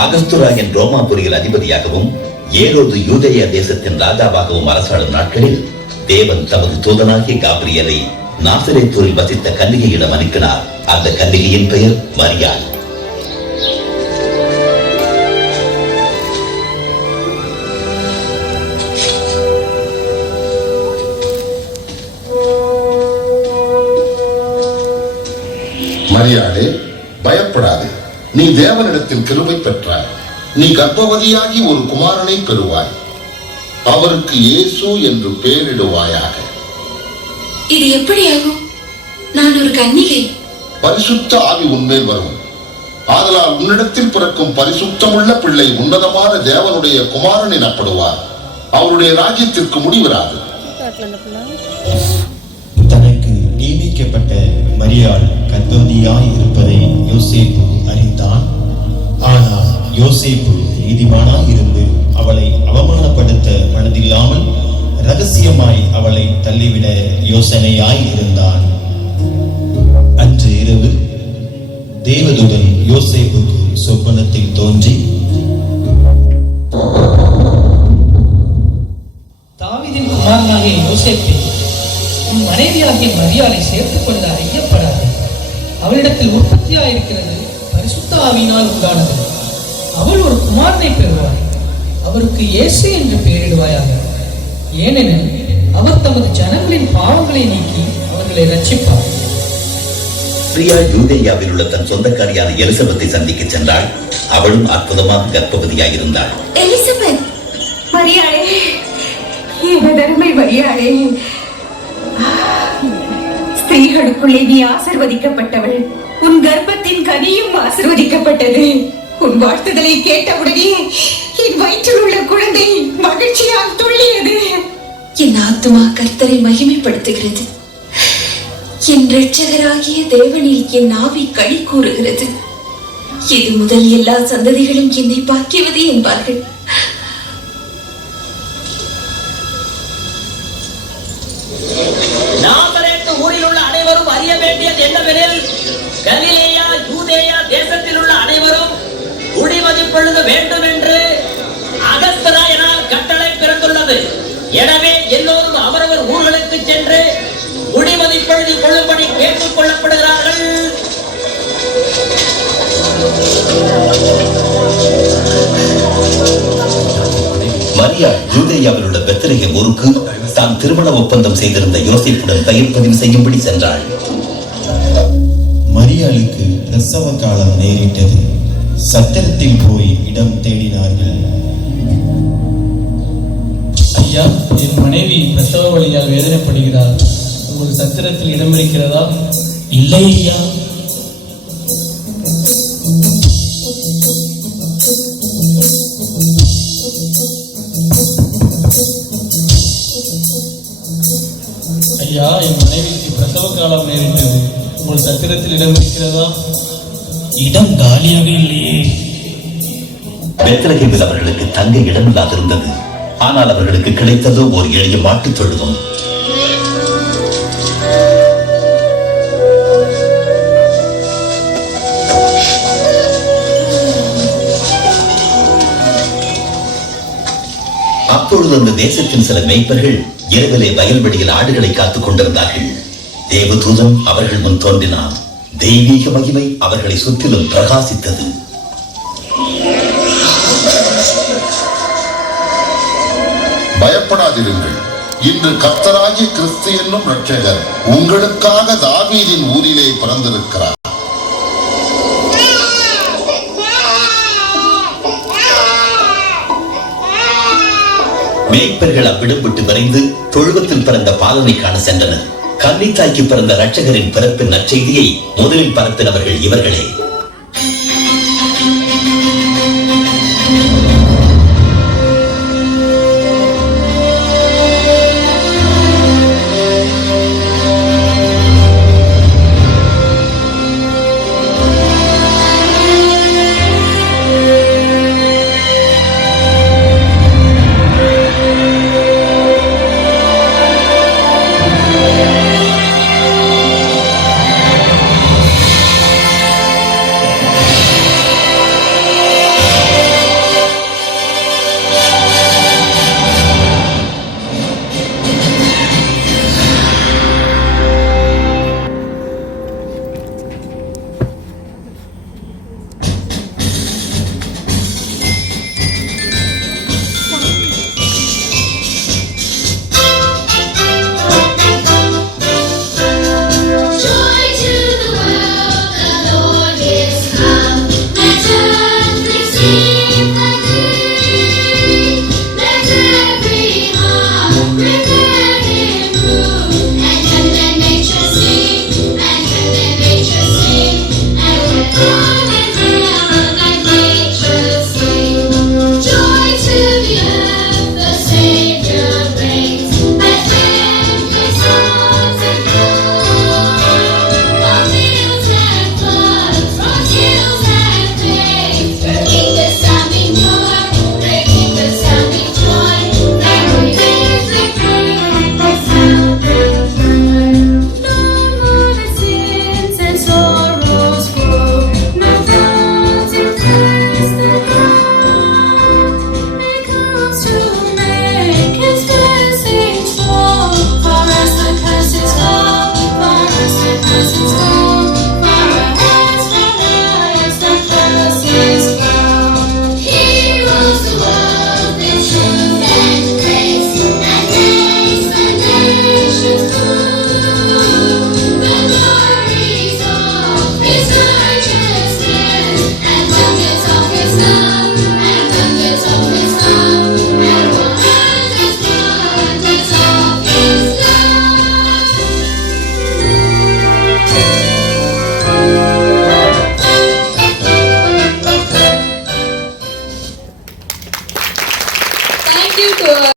அகஸ்துராயன் ரோமாபுரியில் அதிபதியாகவும் ஏரோது யூதேயா தேசத்தின் ராஜாவாகவும் அரசாளும் நாட்களில் தேவன் தமது தூதனாகிய காபிரியலை நாசரேத்தூரில் வசித்த கன்னிகையிடம் அனுப்பினார். அந்த கன்னிகையின் பெயர் மரியாள். மரியாளே, பயப்படாதே, நீ தேவனிடத்தில் கிருபை பெற்றாய். நீ கர்ப்பவதியாகி ஒரு குமாரனை பெறுவாய். அவருக்கு இயேசு என்று பெயரிடுவாயாக. இது எப்படியாகும்? நான் ஒரு கன்னிகை. பரிசுத்த ஆவி உன்மேல் வரும். ஆதலால் உன்னிடத்தில் பிறக்கும் பரிசுத்தமுள்ள பிள்ளை உன்னதமான தேவனுடைய குமாரன் எனப்படுவார். அவருடைய ராஜ்யத்திற்கு முடிவராது. தனக்கு நியமிக்கப்பட்ட மரியாள் கர்ப்பவதியாய் இருப்பதை யோசேப்பு அறிந்தான். ஆனால் யோசேப்பு நீதிமானாய் இருந்து அவளை அவமானப்படுத்த மனதில்லாமல் ரகசியமாய் அவளை தள்ளிவிட யோசனையாய் இருந்தான். அன்று இரவு தேவதூதன் யோசேப்புக்கு சொப்பனத்தில் தோன்றி, தாவீதின் குமாரனாகிய யோசேப்பே, உன் மனைவியாகிய மரியாளை சேர்த்துக் கொள்ள ஐயப்படாது. அவளிடத்தில் உற்பத்தியாயிருக்கிறது பரிசுத்த ஆவியினால் உண்டானது. அவள் ஒரு குமாரனை பெறுவாள். அவருக்கு இயேசு என்று பெயரிடுவாயாக. ஏனெனில் அவர் தமது ஜனங்களின் பாவங்களை நீக்கி அவர்களை ரட்சிப்பார். பிரியா யூதேயாவில் உள்ள தன் சொந்தக்காரியான எலிசபெத்தை சந்திக்க சென்றாள். அவளும் அற்புதமாக கர்ப்பவதியாயிருந்தாள். எலிசபெத், மரியாளே, எனதருமை மரியாளே, ஸ்திரீகளுக்குள்ளே நீ ஆசீர்வதிக்கப்பட்டவள். உன் கர்ப்பத்தின் கனியும் ஆசீர்வதிக்கப்பட்டது. உன் வாழ்த்துதலை கேட்டவுடனே என் வயிற்றில் உள்ள குழந்தை மகிழ்ச்சியால் துள்ளியது. என் ஆத்துமா கர்த்தரை மகிமைப்படுத்துகிறது. என் இரட்சகராகிய தேவனில் என் ஆவி களி கூறுகிறது. இது முதல் எல்லா சந்ததிகளும் என்னை பாக்கியவதி என்பார்கள். நாசரேத்து ஊரில் உள்ள அனைவரும் அறிய வேண்டியது என்னவெனில், கலிலேயா யூதேயா தேசத்தில் உள்ள அனைவரும் குடிமதிப்பொழுது வேண்டும் என்று அகஸ்தராயனால் கட்டளை பிறந்துள்ளது. எனவே எல்லோரும் அவரவர் ஊர்களுக்கு சென்று குடிமதிப்பொழுது கொள்ளும்படி கேட்டுக் கொள்ளப்படுகிறார்கள். மரியாள் யூதேயாவில் உள்ள பெத்லகேம் ஊருக்கு தான் திருமண ஒப்பந்தம் செய்திருந்த யோசேப்புடன் பெயர் பதிவு செய்யும்படி சென்றாள். மரியாளுக்கு பிரசவ காலம் நேரிட்டது. சத்திரத்தில் போய் இடம் தேடினார்கள். ஐயா, என் மனைவி பிரசவ வழியால் வேதனைப்படுகிறார். உங்கள் சத்திரத்தில் இடம் இருக்கிறதா? இல்லை ஐயா. ஐயா, என் மனைவிக்கு பிரசவ காலம் நேரிட்டது. உங்கள் சத்திரத்தில் இடம் இருக்கிறதா? இடம் காலியாக இல்லையே. பெத்லகேமில் அவர்களுக்கு தங்க இடமில்லாதிருந்தது. ஆனால் அவர்களுக்கு கிடைத்ததோ ஒரு எளிய மாட்டுத் தொழுவம். அப்பொழுது அந்த தேசத்தின் சில மேய்ப்பர்கள் இரவிலே வயல்வெளியில் ஆடுகளை காத்துக் கொண்டிருந்தார்கள். தேவதூதன் அவர்கள் முன் தோன்றினான். தெய்வீக மகிமை அவர்களை சுற்றிலும் பிரகாசித்தது. பயப்படாதிருங்கள், இன்று கர்த்தராகிய கிறிஸ்து என்னும் இரட்சகர் உங்களுக்காக தாவீதின் ஊரிலே பிறந்திருக்கிறார். மேய்ப்பர்கள் அவ்விடம் விட்டு விரைந்து தொழுவத்தில் பிறந்த பாலனை காண சென்றனர். கன்னித்தாய்க்கு பிறந்த இரட்சகரின் பிறப்பின் நற்செய்தியை முதலில் பரப்பினவர்கள் இவர்களே. Thank you to